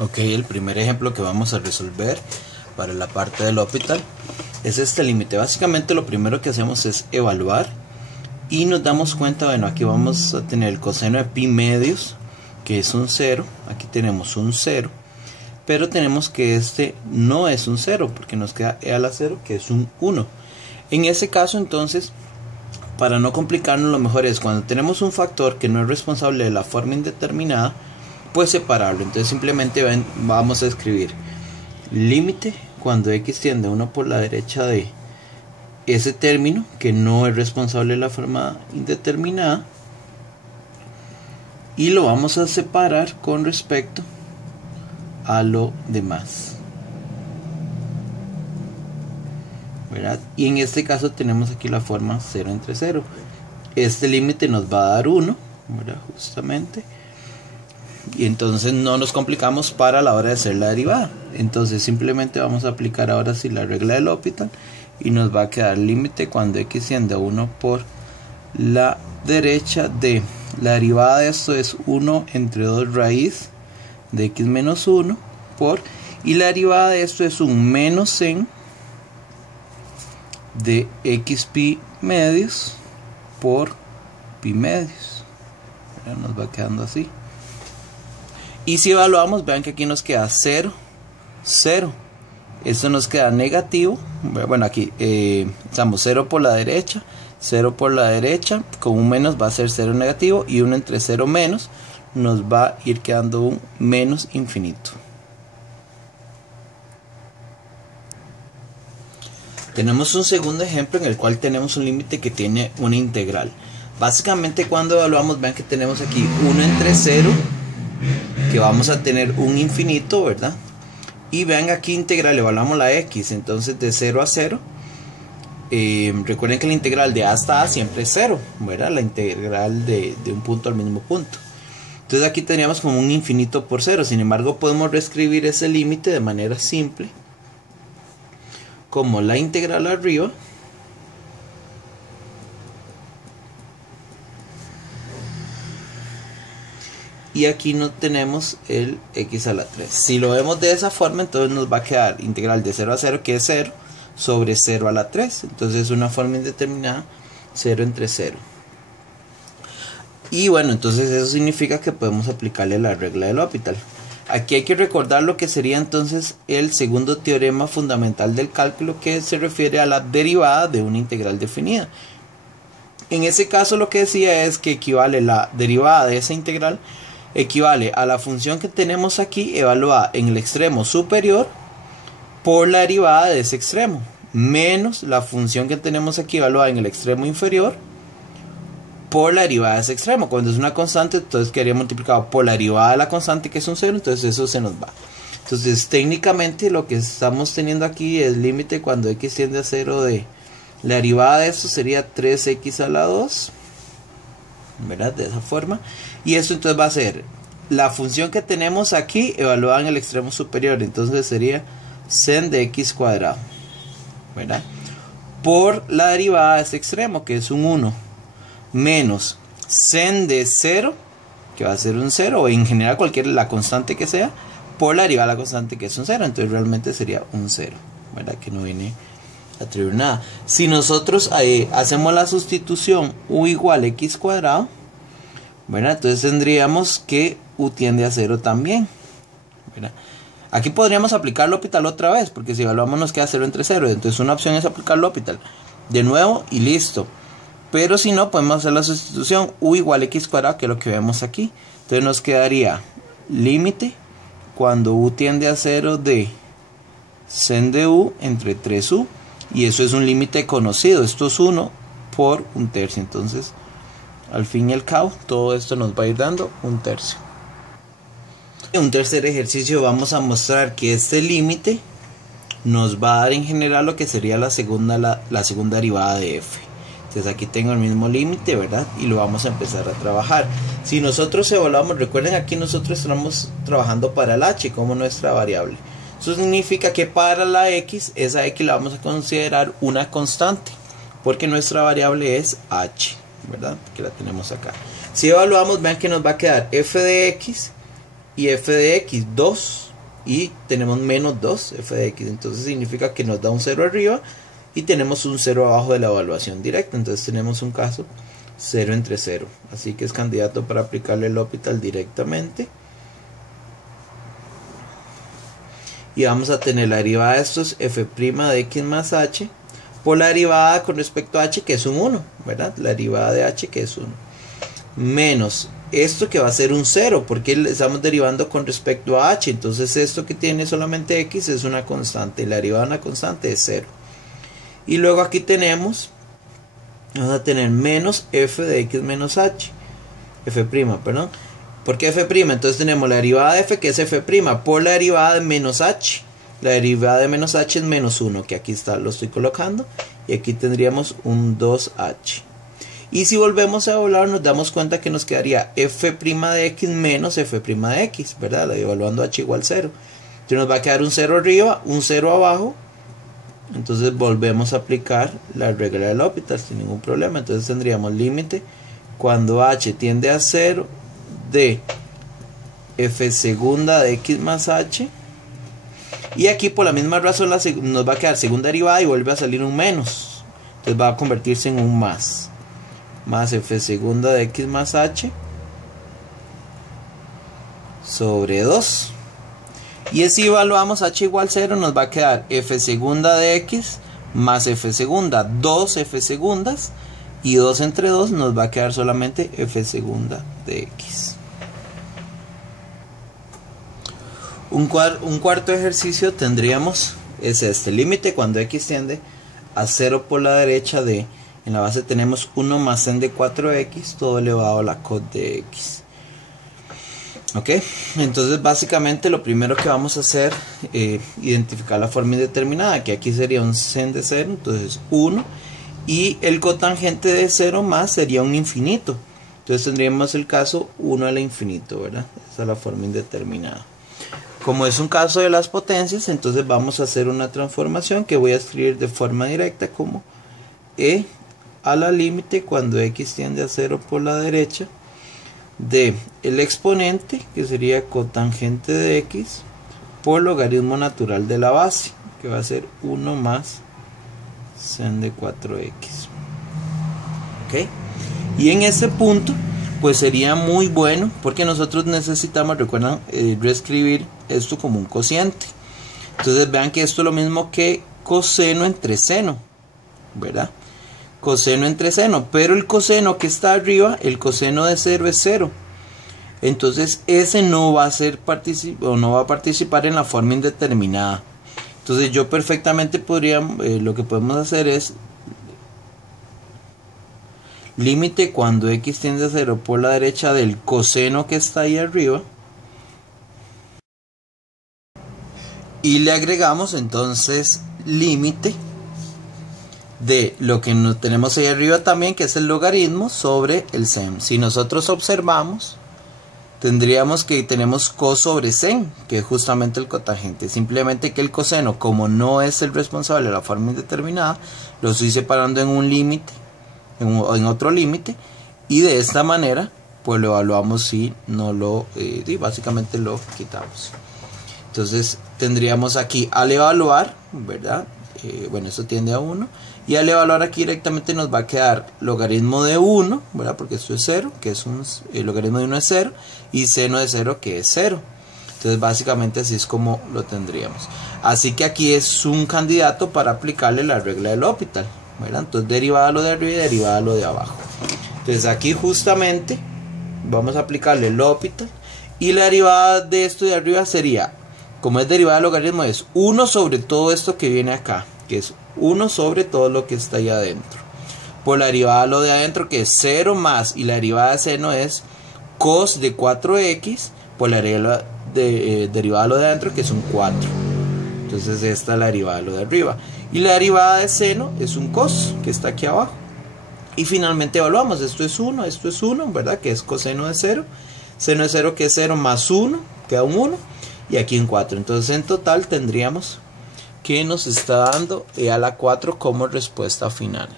Ok, el primer ejemplo que vamos a resolver para la parte del L'Hopital es este límite. Básicamente lo primero que hacemos es evaluar y nos damos cuenta, bueno, aquí vamos a tener el coseno de pi medios, que es un 0, aquí tenemos un 0, pero tenemos que este no es un 0, porque nos queda e a la 0, que es un 1. En ese caso, entonces, para no complicarnos, lo mejor es cuando tenemos un factor que no es responsable de la forma indeterminada, pues separarlo. Entonces simplemente vamos a escribir límite cuando x tiende a 1 por la derecha de ese término que no es responsable de la forma indeterminada, y lo vamos a separar con respecto a lo demás, ¿verdad? Y en este caso tenemos aquí la forma 0 entre 0. Este límite nos va a dar 1, ¿verdad? Justamente. Y entonces no nos complicamos para la hora de hacer la derivada. Entonces simplemente vamos a aplicar ahora sí la regla del L'Hopital y nos va a quedar límite cuando x tiende a 1 por la derecha de la derivada de esto es 1 entre 2 raíz de x menos 1 por, y la derivada de esto es un menos en de x pi medios por pi medios. Ahora nos va quedando así. Y si evaluamos, vean que aquí nos queda 0, 0. Esto nos queda negativo. Bueno, aquí estamos 0 por la derecha, 0 por la derecha. Con un menos va a ser 0 negativo. Y 1 entre 0 menos nos va a ir quedando un menos infinito. Tenemos un segundo ejemplo en el cual tenemos un límite que tiene una integral. Básicamente cuando evaluamos, vean que tenemos aquí 1 entre 0, que vamos a tener un infinito, ¿verdad? Y vean aquí integral, evaluamos la x, entonces de 0 a 0. Recuerden que la integral de a hasta a siempre es 0, ¿verdad? La integral de un punto al mismo punto. Entonces aquí tendríamos como un infinito por 0. Sin embargo, podemos reescribir ese límite de manera simple, como la integral arriba y aquí no tenemos el x a la 3. Si lo vemos de esa forma, entonces nos va a quedar integral de 0 a 0, que es 0, sobre 0 a la 3. Entonces es una forma indeterminada, 0 entre 0. Y bueno, entonces eso significa que podemos aplicarle la regla del L'Hopital. Aquí hay que recordar lo que sería entonces el segundo teorema fundamental del cálculo, que se refiere a la derivada de una integral definida. En ese caso lo que decía es que equivale la derivada de esa integral, equivale a la función que tenemos aquí evaluada en el extremo superior por la derivada de ese extremo, menos la función que tenemos aquí evaluada en el extremo inferior por la derivada de ese extremo. Cuando es una constante, entonces quedaría multiplicado por la derivada de la constante, que es un 0, entonces eso se nos va. Entonces técnicamente lo que estamos teniendo aquí es límite cuando x tiende a 0 de la derivada de esto sería 3x a la 2, ¿verdad? De esa forma. Y esto entonces va a ser la función que tenemos aquí evaluada en el extremo superior, entonces sería sen de x cuadrado, ¿verdad? Por la derivada de este extremo, que es un 1, menos sen de 0, que va a ser un 0, o en general la constante que sea, por la derivada de la constante, que es un 0, entonces realmente sería un 0, ¿verdad? Que no viene a atribuir nada. Si nosotros hacemos la sustitución u igual a x cuadrado, ¿verdad? Entonces tendríamos que u tiende a 0 también, ¿verdad? Aquí podríamos aplicar L'Hopital otra vez, porque si evaluamos nos queda 0 entre 0, entonces una opción es aplicar L'Hopital de nuevo y listo. Pero si no, podemos hacer la sustitución u igual a x cuadrado, que es lo que vemos aquí. Entonces nos quedaría límite cuando u tiende a 0 de sen de u entre 3u. Y eso es un límite conocido. Esto es 1 por un tercio. Entonces, al fin y al cabo, todo esto nos va a ir dando un tercio. En un tercer ejercicio vamos a mostrar que este límite nos va a dar en general lo que sería la segunda derivada de f. Entonces aquí tengo el mismo límite, ¿verdad? Y lo vamos a empezar a trabajar. Si nosotros evaluamos, recuerden aquí nosotros estamos trabajando para el h como nuestra variable. Eso significa que para la x, esa x la vamos a considerar una constante, porque nuestra variable es h, ¿verdad? Que la tenemos acá. Si evaluamos, vean que nos va a quedar f de x y f de x 2 y tenemos menos 2 f de x, entonces significa que nos da un 0 arriba y tenemos un 0 abajo de la evaluación directa, entonces tenemos un caso 0 entre 0, así que es candidato para aplicarle el L'Hopital directamente. Y vamos a tener la derivada de esto es f' de x más h por la derivada con respecto a h, que es un 1, ¿verdad? La derivada de h, que es 1, menos esto que va a ser un 0, porque estamos derivando con respecto a h, entonces esto que tiene solamente x es una constante, la derivada de una constante es 0. Y luego aquí vamos a tener menos f de x menos h, f', perdón. ¿Por qué f'? Entonces tenemos la derivada de f, que es f' por la derivada de menos h. La derivada de menos h es menos 1, que aquí está, lo estoy colocando. Y aquí tendríamos un 2h. Y si volvemos a evaluar, nos damos cuenta que nos quedaría f' de x menos f' de x, ¿verdad? Evaluando h igual 0. Entonces nos va a quedar un 0 arriba, un 0 abajo. Entonces volvemos a aplicar la regla del L'Hopital sin ningún problema. Entonces tendríamos límite cuando h tiende a 0 de f segunda de x más h, y aquí por la misma razón nos va a quedar segunda derivada y vuelve a salir un menos, entonces va a convertirse en un más f segunda de x más h sobre 2, y si evaluamos h igual 0 nos va a quedar f segunda de x más f segunda, 2 f segundas, y 2 entre 2 nos va a quedar solamente f segunda de x. Un cuarto ejercicio tendríamos es este, límite cuando x tiende a 0 por la derecha de, en la base tenemos 1 más n de 4x todo elevado a la cos de x. Ok, entonces básicamente lo primero que vamos a hacer es identificar la forma indeterminada, que aquí sería un sen de 0, entonces 1, y el cotangente de 0 más sería un infinito, entonces tendríamos el caso 1 al infinito, ¿verdad? Esa es la forma indeterminada. Como es un caso de las potencias, entonces vamos a hacer una transformación que voy a escribir de forma directa como e a la límite cuando x tiende a 0 por la derecha de el exponente, que sería cotangente de x, por logaritmo natural de la base, que va a ser 1 más sen de 4x. ¿Ok? Y en ese punto pues sería muy bueno, porque nosotros necesitamos, recuerdan, reescribir esto como un cociente. Entonces vean que esto es lo mismo que coseno entre seno, ¿verdad? Coseno entre seno, pero el coseno que está arriba, el coseno de 0 es 0. Entonces ese no va a participar en la forma indeterminada. Entonces yo perfectamente podría, lo que podemos hacer es límite cuando x tiende a 0 por la derecha del coseno que está ahí arriba, y le agregamos entonces límite de lo que tenemos ahí arriba también, que es el logaritmo sobre el sen. Si nosotros observamos, tendríamos que tenemos cos sobre sen, que es justamente el cotangente, simplemente que el coseno, como no es el responsable de la forma indeterminada, lo estoy separando en un límite, en otro límite, y de esta manera pues lo evaluamos y no lo y básicamente lo quitamos. Entonces tendríamos aquí al evaluar, ¿verdad? Bueno, esto tiende a 1, y al evaluar aquí directamente nos va a quedar logaritmo de 1, ¿verdad? Porque esto es 0, que es el logaritmo de 1 es 0, y seno de 0, que es 0. Entonces básicamente así es como lo tendríamos. Así que aquí es un candidato para aplicarle la regla del L'Hopital, ¿verdad? Entonces derivada lo de arriba y derivada lo de abajo. Entonces aquí justamente vamos a aplicarle el L'Hopital, y la derivada de esto de arriba sería, como es derivada del logaritmo, es 1 sobre todo esto que viene acá, que es 1 sobre todo lo que está ahí adentro, por la derivada de lo de adentro, que es 0 más, y la derivada de seno es cos de 4x, por la derivada de lo de adentro, que es un 4. Entonces esta es la derivada de lo de arriba, y la derivada de seno es un cos, que está aquí abajo. Y finalmente evaluamos, esto es 1, ¿verdad? Que es coseno de 0, seno de 0, que es 0 más 1, queda un 1, y aquí un 4. Entonces en total tendríamos que nos está dando e a la 4 como respuesta final.